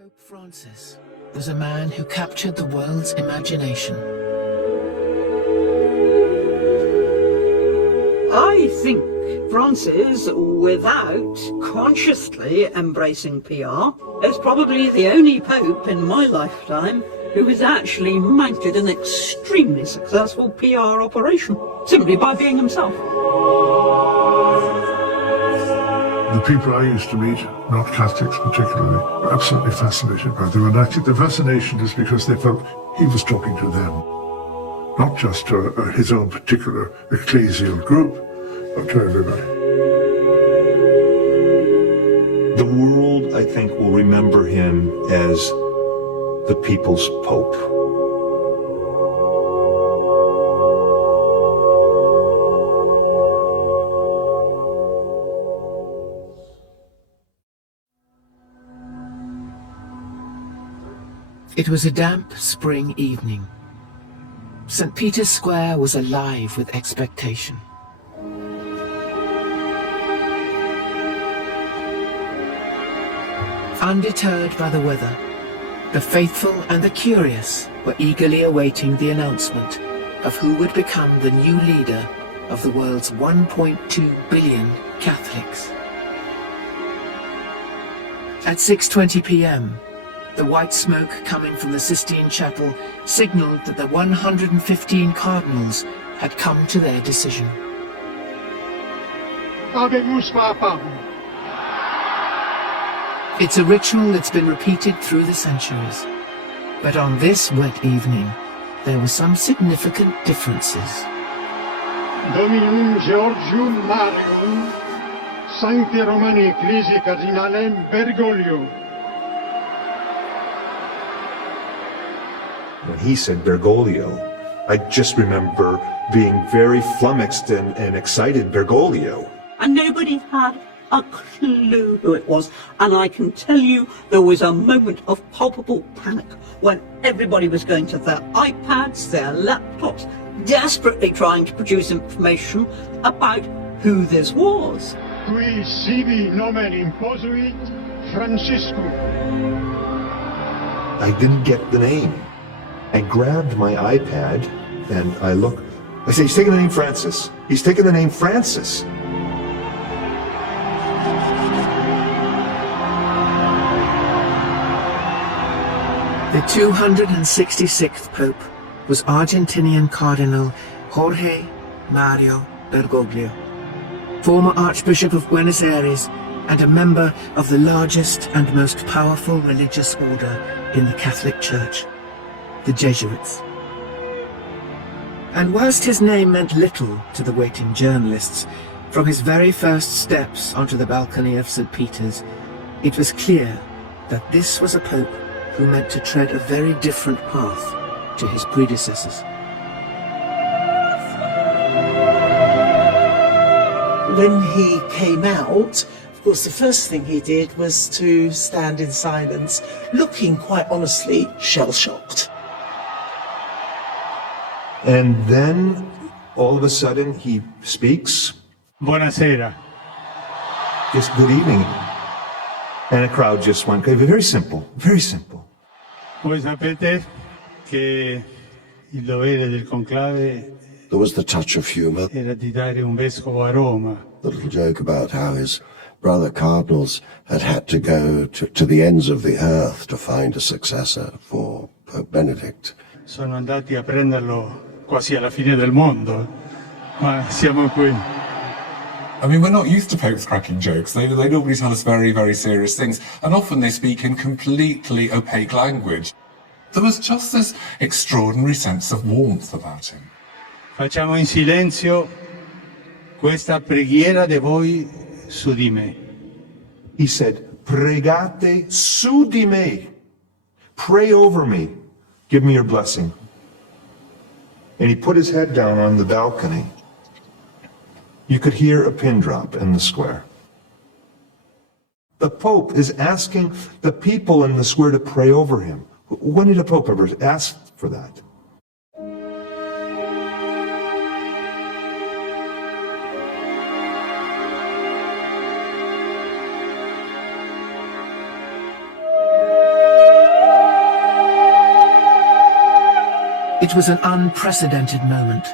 Pope Francis was a man who captured the world's imagination. I think Francis, without consciously embracing PR, is probably the only pope in my lifetime who has actually mounted an extremely successful PR operation, simply by being himself. The people I used to meet, not Catholics particularly, were absolutely fascinated by them. And I think the fascination is because they felt he was talking to them, not just to his own particular ecclesial group, but to everybody. The world, I think, will remember him as the people's pope. It was a damp spring evening. St. Peter's Square was alive with expectation. Undeterred by the weather, the faithful and the curious were eagerly awaiting the announcement of who would become the new leader of the world's 1.2 billion Catholics. At 6:20 p.m., the white smoke coming from the Sistine Chapel signalled that the 115 cardinals had come to their decision. It's a ritual that's been repeated through the centuries, but on this wet evening, there were some significant differences. Dominum Georgium Marium, Sancti Romani Ecclesiae Cardinalem Bergoglio. When he said Bergoglio, I just remember being very flummoxed and excited, Bergoglio. And nobody had a clue who it was. And I can tell you there was a moment of palpable panic when everybody was going to their iPads, their laptops, desperately trying to produce information about who this was. Qui sibi nomen imposuit Franciscus. I didn't get the name. I grabbed my iPad and I say, he's taking the name Francis. He's taking the name Francis. The 266th Pope was Argentinian Cardinal Jose Mario Bergoglio, former Archbishop of Buenos Aires and a member of the largest and most powerful religious order in the Catholic Church, the Jesuits. And whilst his name meant little to the waiting journalists, from his very first steps onto the balcony of St. Peter's, it was clear that this was a pope who meant to tread a very different path to his predecessors. When he came out, of course, the first thing he did was to stand in silence, looking quite honestly shell-shocked. And then, all of a sudden, he speaks. Buonasera. Just good evening. And a crowd just went crazy. Very simple, very simple. Voi sapete che il dovere del conclave There was the touch of humour, era di dare un vescovo a Roma. the little joke about how his brother cardinals had to go to the ends of the earth to find a successor for Pope Benedict. Sono andati a prenderlo quasi alla fine del mondo, ma siamo qui. I mean, we're not used to popes cracking jokes. They normally tell us very, very serious things, and often they speak in completely opaque language. There was just this extraordinary sense of warmth about him. Facciamo in silenzio questa preghiera de voi su di me. He said, Pregate su di me. Pray over me. Give me your blessing. And he put his head down on the balcony. You could hear a pin drop in the square. The Pope is asking the people in the square to pray over him. When did a Pope ever ask for that? It was an unprecedented moment,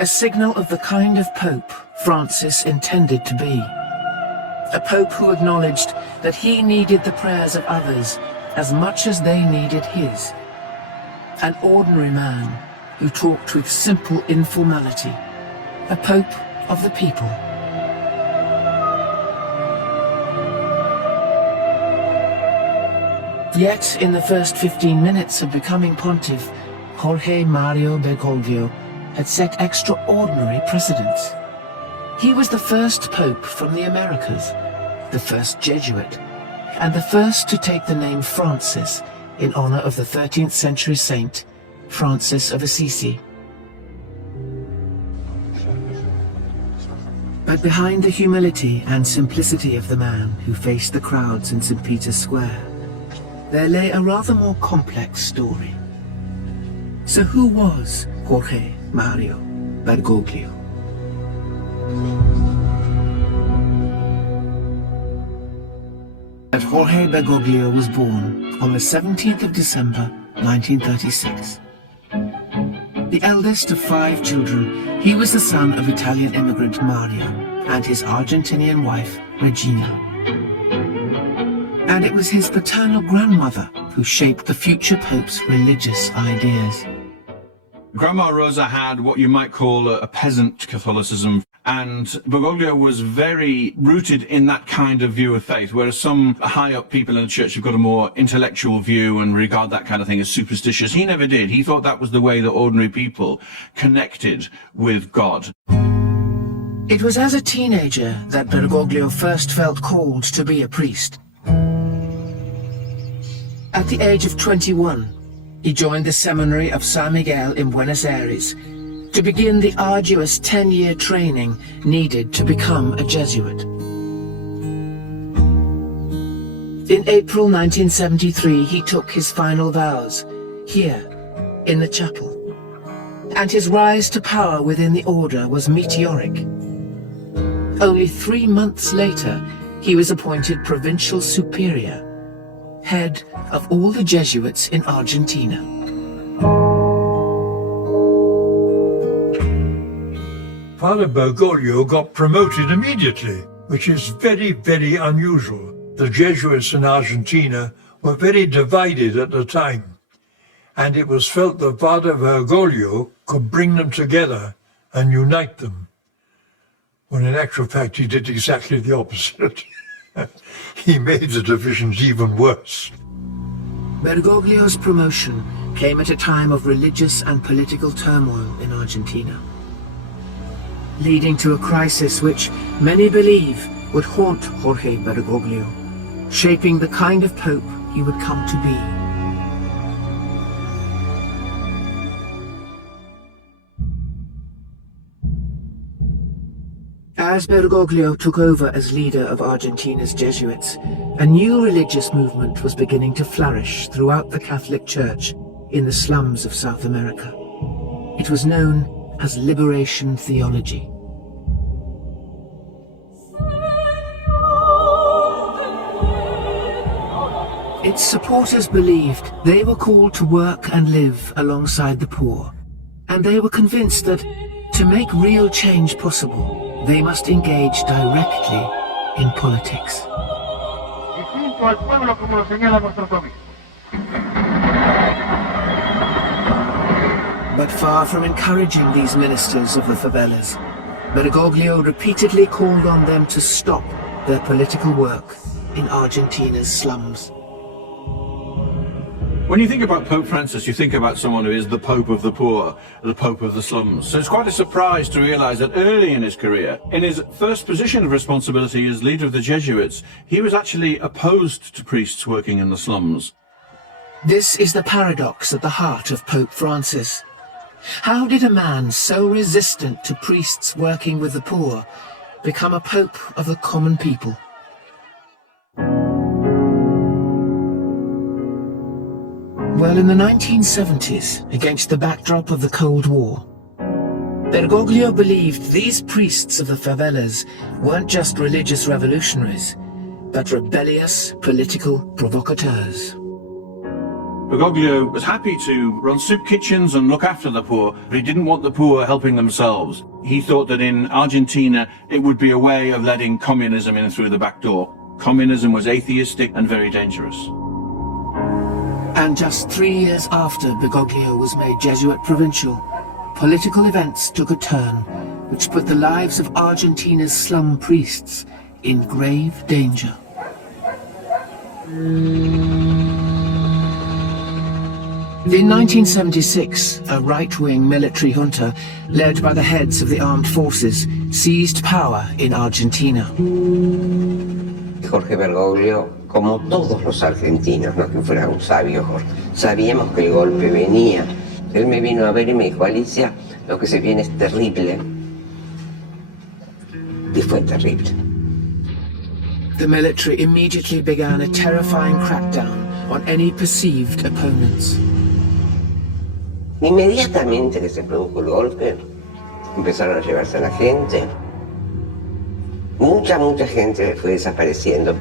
a signal of the kind of Pope Francis intended to be. A Pope who acknowledged that he needed the prayers of others as much as they needed his. An ordinary man who talked with simple informality. A Pope of the people. Yet, in the first 15 minutes of becoming pontiff, Jorge Mario Bergoglio had set extraordinary precedents. He was the first pope from the Americas, the first Jesuit, and the first to take the name Francis in honor of the 13th century saint, Francis of Assisi. But behind the humility and simplicity of the man who faced the crowds in St. Peter's Square, there lay a rather more complex story. So who was Jorge Mario Bergoglio? That Jorge Bergoglio was born on the 17th of December 1936. The eldest of 5 children, he was the son of Italian immigrant Mario and his Argentinian wife Regina. And it was his paternal grandmother who shaped the future Pope's religious ideas. Grandma Rosa had what you might call a peasant Catholicism, and Bergoglio was very rooted in that kind of view of faith, whereas some high-up people in the church have got a more intellectual view and regard that kind of thing as superstitious. He never did. He thought that was the way that ordinary people connected with God. It was as a teenager that Bergoglio first felt called to be a priest. At the age of 21, he joined the seminary of San Miguel in Buenos Aires to begin the arduous 10-year training needed to become a Jesuit. In April 1973, he took his final vows, here, in the chapel. And his rise to power within the order was meteoric. Only 3 months later, he was appointed provincial superior, head of all the Jesuits in Argentina. Father Bergoglio got promoted immediately, which is very, very unusual. The Jesuits in Argentina were very divided at the time, and it was felt that Father Bergoglio could bring them together and unite them, when in actual fact he did exactly the opposite. He made the divisions even worse. Bergoglio's promotion came at a time of religious and political turmoil in Argentina, leading to a crisis which many believe would haunt Jorge Bergoglio, shaping the kind of pope he would come to be. As Bergoglio took over as leader of Argentina's Jesuits, a new religious movement was beginning to flourish throughout the Catholic Church in the slums of South America. It was known as liberation theology. Its supporters believed they were called to work and live alongside the poor, and they were convinced that to make real change possible, they must engage directly in politics. But far from encouraging these ministers of the favelas, Bergoglio repeatedly called on them to stop their political work in Argentina's slums. When you think about Pope Francis, you think about someone who is the Pope of the poor, the Pope of the slums. So it's quite a surprise to realize that early in his career, in his first position of responsibility as leader of the Jesuits, he was actually opposed to priests working in the slums. This is the paradox at the heart of Pope Francis. How did a man so resistant to priests working with the poor become a pope of the common people? Well, in the 1970s, against the backdrop of the Cold War, Bergoglio believed these priests of the favelas weren't just religious revolutionaries, but rebellious political provocateurs. Bergoglio was happy to run soup kitchens and look after the poor, but he didn't want the poor helping themselves. He thought that in Argentina it would be a way of letting communism in through the back door. Communism was atheistic and very dangerous. And just 3 years after Bergoglio was made Jesuit provincial, political events took a turn which put the lives of Argentina's slum priests in grave danger. In 1976, a right-wing military junta, led by the heads of the armed forces, seized power in Argentina. Jorge Bergoglio, como todos los argentinos, no que fuera un sabio Jorge, sabíamos que el golpe venía. Él me vino a ver y me dijo, Alicia, lo que se viene es terrible. Y fue terrible. The military immediately began a terrifying crackdown on any perceived opponents. Inmediatamente que se produjo el golpe, empezaron a llevarse a la gente. Mucha gente fue desapareciendo.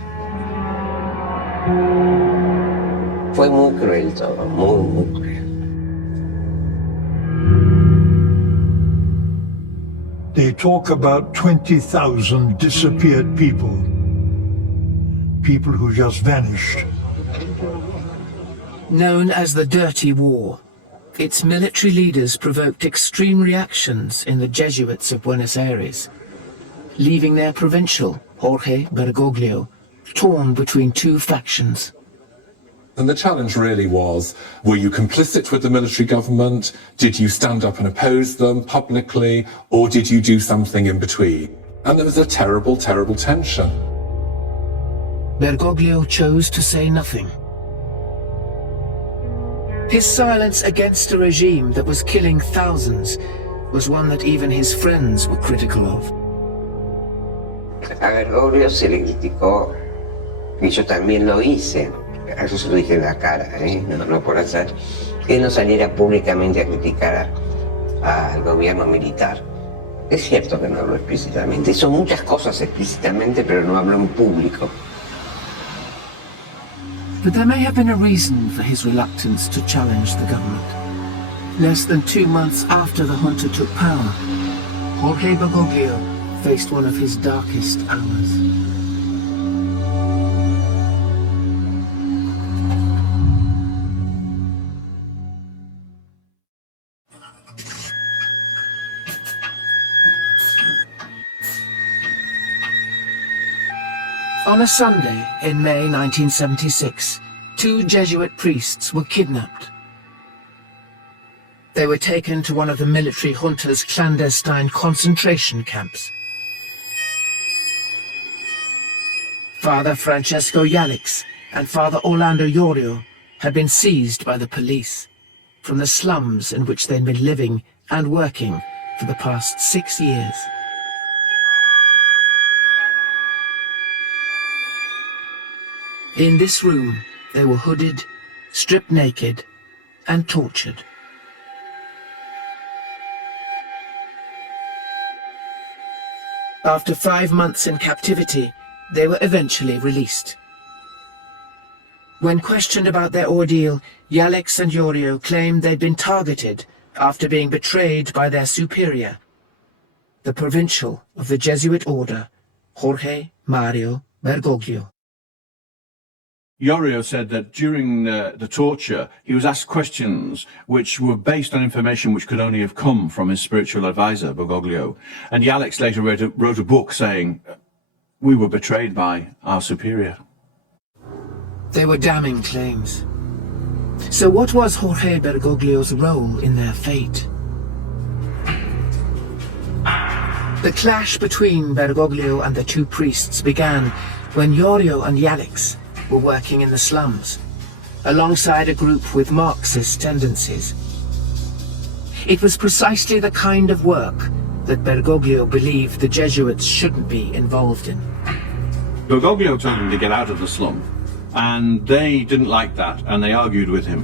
Fue muy cruel todo, muy cruel. They talk about 20,000 disappeared people. People who just vanished. Known as the Dirty War, its military leaders provoked extreme reactions in the Jesuits of Buenos Aires, leaving their provincial, Jose Bergoglio, torn between two factions. And the challenge really was, were you complicit with the military government? Did you stand up and oppose them publicly? Or did you do something in between? And there was a terrible tension. Bergoglio chose to say nothing. His silence against a regime that was killing thousands was one that even his friends were critical of. A Bergoglio se le criticó, y yo también lo hice, eso se lo dije en la cara, no por hacer, que no saliera públicamente a criticar al gobierno militar. Es cierto que no habló explícitamente, hizo muchas cosas explícitamente, pero no habló en público. But there may have been a reason for his reluctance to challenge the government. Less than 2 months after the junta took power, Jorge Bergoglio faced one of his darkest hours. On a Sunday in May 1976, 2 Jesuit priests were kidnapped. They were taken to one of the military junta's clandestine concentration camps. Father Francesco Yalix and Father Orlando Yorio had been seized by the police from the slums in which they'd been living and working for the past 6 years. In this room, they were hooded, stripped naked, and tortured. After 5 months in captivity, they were eventually released. When questioned about their ordeal, Yalix and Yorio claimed they'd been targeted after being betrayed by their superior, the provincial of the Jesuit order, Jorge Mario Bergoglio. Yorio said that during the torture, he was asked questions which were based on information which could only have come from his spiritual advisor, Bergoglio. And Yalix later wrote a book saying, "We were betrayed by our superior." They were damning claims. So what was Jorge Bergoglio's role in their fate? The clash between Bergoglio and the 2 priests began when Yorio and Yalix were working in the slums, alongside a group with Marxist tendencies. It was precisely the kind of work that Bergoglio believed the Jesuits shouldn't be involved in. Bergoglio told them to get out of the slum, and they didn't like that, and they argued with him.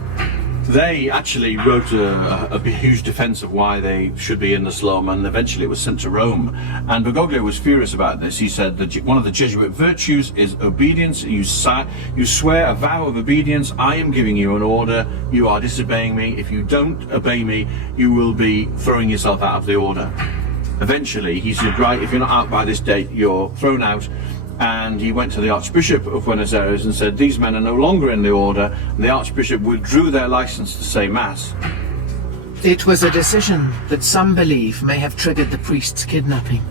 They actually wrote a huge defense of why they should be in the slum, and eventually it was sent to Rome. And Bergoglio was furious about this. He said that one of the Jesuit virtues is obedience. You swear a vow of obedience. I am giving you an order. You are disobeying me. If you don't obey me, you will be throwing yourself out of the order. Eventually, he said, right, if you're not out by this date, you're thrown out. And he went to the Archbishop of Buenos Aires and said, these men are no longer in the order, and the Archbishop withdrew their license to say Mass. It was a decision that some believe may have triggered the priest's kidnapping.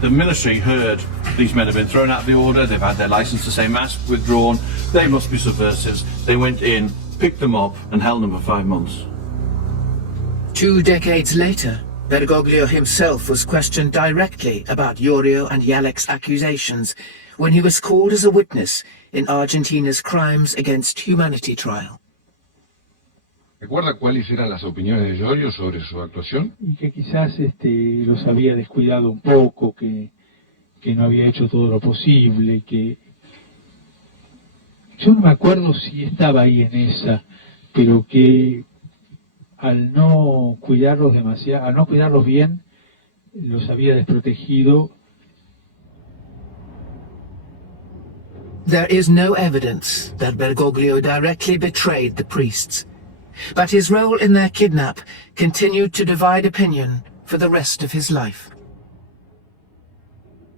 The military heard these men have been thrown out of the order, they've had their license to say Mass withdrawn, they must be subversives. They went in, picked them up, and held them for 5 months. 2 decades later, Bergoglio himself was questioned directly about Iorio and Jalek's accusations when he was called as a witness in Argentina's Crimes Against Humanity trial. ¿Recuerda cuáles eran las opiniones de Iorio sobre su actuación? Y que quizás los había descuidado un poco, que no había hecho todo lo posible, que yo no me acuerdo si estaba ahí en esa, pero que al no cuidarlos demasiado, al no cuidarlos bien, los había desprotegido. There is no evidence that Bergoglio directly betrayed the priests, but his role in their kidnap continued to divide opinion for the rest of his life.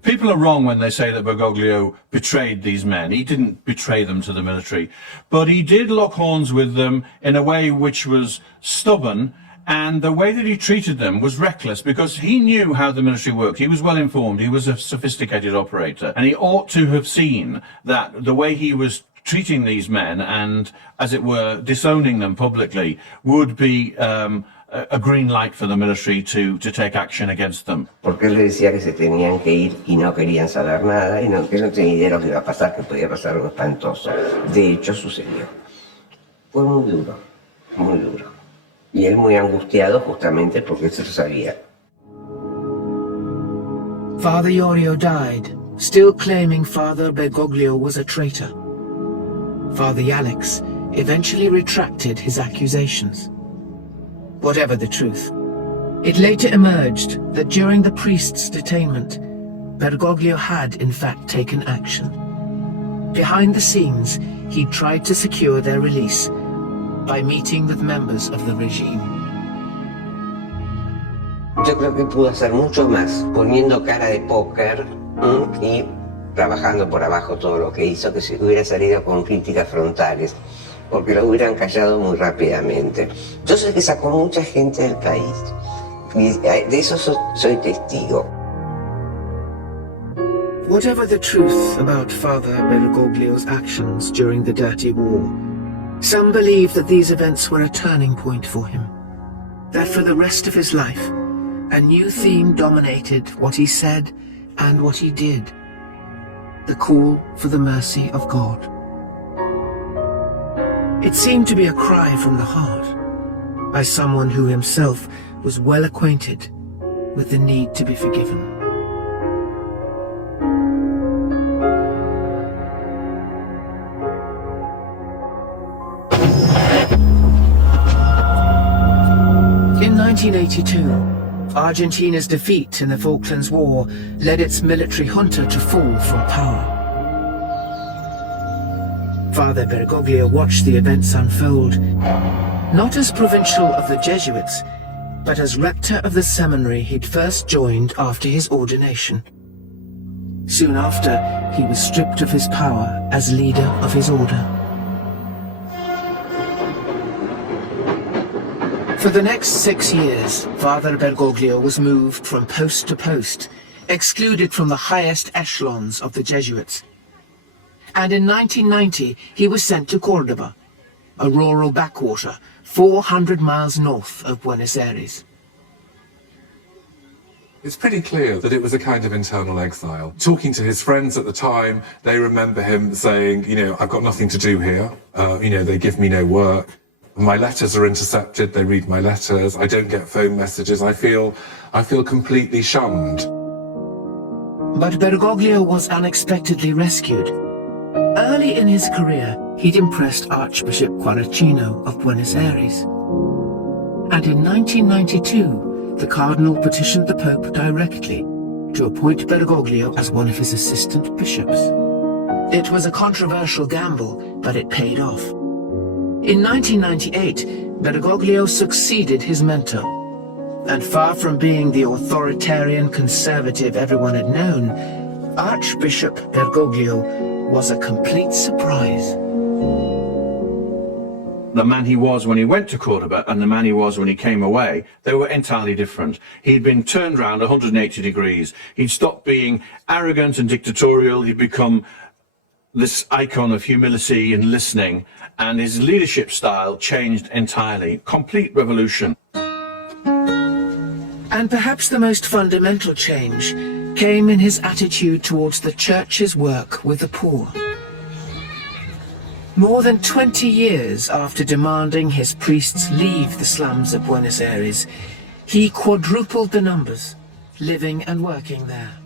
People are wrong when they say that Bergoglio betrayed these men. He didn't betray them to the military, but he did lock horns with them in a way which was stubborn, and the way that he treated them was reckless because he knew how the military worked. He was well informed. He was a sophisticated operator, and he ought to have seen that the way he was treating these men and, as it were, disowning them publicly would be a green light for the military to take action against them. Porque él le decía que se tenían que ir y no querían saber nada, y no, que no tenía idea de lo que iba a pasar, que podía pasar algo espantoso. De hecho, sucedió. Fue muy duro, muy duro. Y él muy angustiado justamente porque eso lo sabía. Father Iorio died, still claiming Father Bergoglio was a traitor. Father Jalek eventually retracted his accusations. Whatever the truth, it later emerged that during the priest's detainment, Bergoglio had in fact taken action. Behind the scenes, he tried to secure their release by meeting with members of the regime. Yo creo que pudo hacer mucho más, poniendo cara de póker y trabajando por abajo todo lo que hizo, que si hubiera salido con críticas frontales, porque lo hubieran callado muy rápidamente. Yo sé que sacó mucha gente del país, y de eso soy testigo. Whatever the truth about Father Bergoglio's actions during the Dirty War, some believe that these events were a turning point for him, that for the rest of his life, a new theme dominated what he said and what he did, the call for the mercy of God. It seemed to be a cry from the heart, by someone who himself was well acquainted with the need to be forgiven. In 1982, Argentina's defeat in the Falklands War led its military junta to fall from power. Father Bergoglio watched the events unfold, not as provincial of the Jesuits, but as rector of the seminary he'd first joined after his ordination. Soon after, he was stripped of his power as leader of his order. For the next 6 years, Father Bergoglio was moved from post to post, excluded from the highest echelons of the Jesuits. And in 1990, he was sent to Cordoba, a rural backwater 400 miles north of Buenos Aires. It's pretty clear that it was a kind of internal exile. Talking to his friends at the time, they remember him saying, you know, I've got nothing to do here. They give me no work. My letters are intercepted. They read my letters. I don't get phone messages. I feel completely shunned. But Bergoglio was unexpectedly rescued. Early in his career, he'd impressed Archbishop Quaracino of Buenos Aires. And in 1992, the Cardinal petitioned the Pope directly to appoint Bergoglio as one of his assistant bishops. It was a controversial gamble, but it paid off. In 1998, Bergoglio succeeded his mentor, and far from being the authoritarian conservative everyone had known, Archbishop Bergoglio was a complete surprise. The man he was when he went to Cordoba and the man he was when he came away, they were entirely different. He'd been turned round 180 degrees. He'd stopped being arrogant and dictatorial. He'd become this icon of humility and listening, and his leadership style changed entirely. Complete revolution. And perhaps the most fundamental change came in his attitude towards the Church's work with the poor. More than 20 years after demanding his priests leave the slums of Buenos Aires, he quadrupled the numbers, living and working there.